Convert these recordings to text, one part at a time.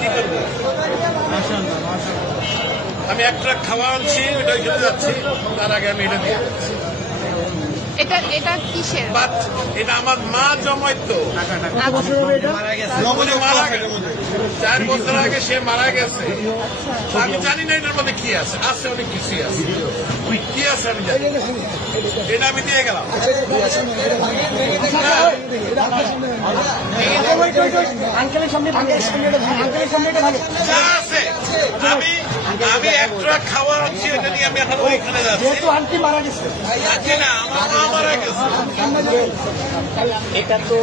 কি করবো? আমি এক ট্রাক খাওয়া আনছি, ওটা ওইখানে যাচ্ছি, তার আগে আমি এটা দিয়ে যাচ্ছি। এটা কিসের? বাট এটা আমার মা জমাইতো, মারা গেছে 4 বছর আগে, সে মারা গেছে। আমি জানি না এটার মধ্যে কি আছে, আছে অনেক কিছুই আছে, কি আছে আমি জানি, এটা আমি দিয়ে গেলাম। যা আছে আমি এক ট্রাক খাওয়া আনছি, এটা নিয়ে আমি এখন ওইখানে যাচ্ছি। আন্টি মারা গেছে না, আমার মা মারা গেছে। এটা তো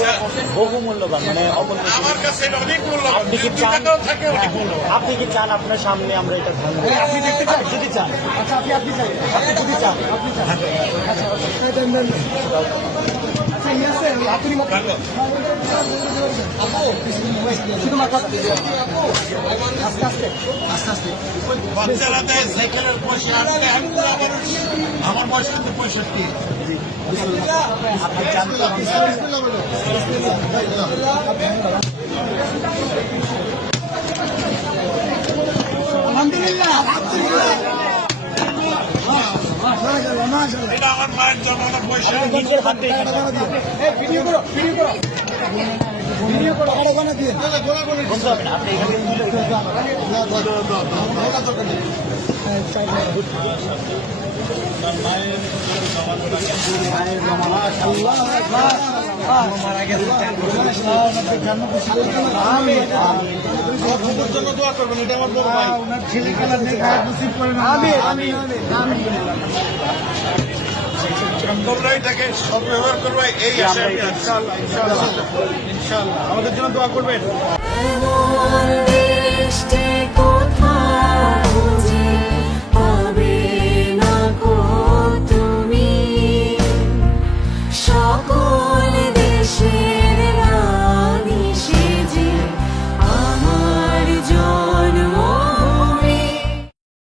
বহু মূল্যবান, মানে আমার কাছে এটা অনেক মূল্যবান, 2 টাকাও থাকে অনেক মূল্যবান। আপনি কি চান আপনার সামনে আমরা এটা ভাঙবো? আপনি দেখতে চান? যদি চান, আচ্ছা, আপনি চাই, আপনি যদি চান, আপনি চান। আচ্ছা, আচ্ছা, ইয়ে আছে, আপনি ভালো। শুধু মাথা আস্তে আস্তে আস্তে আস্তে বাচ্চারা দেয় সাইকেলের পয়সা আনতে, আমি তো আমার বয়স কিন্তু 65। আপনি চান তো আলহামদুলিল্লাহ। এটা আমার মায়ের জন্মানো পয়সা। নিজের হাতে এখানে ভিডিও করো, ভিডিও করো, ভিডিও করো, ওখানে দিয়ে বলতে হবে না, আপনি এখানে মারা গেছে। জন্য দোয়া করবেন, এটা আমার বড় ভাই। ওনার ছেলে খেলা দেখা নসিব করেন। তোমরা এটাকে সদ্ব্যবহার করবে, এই আশায় আমি আছি। ইনশাআল্লাহ, ইনশাআল্লাহ, ইনশাআল্লাহ আমাদের জন্য দোয়া করবেন।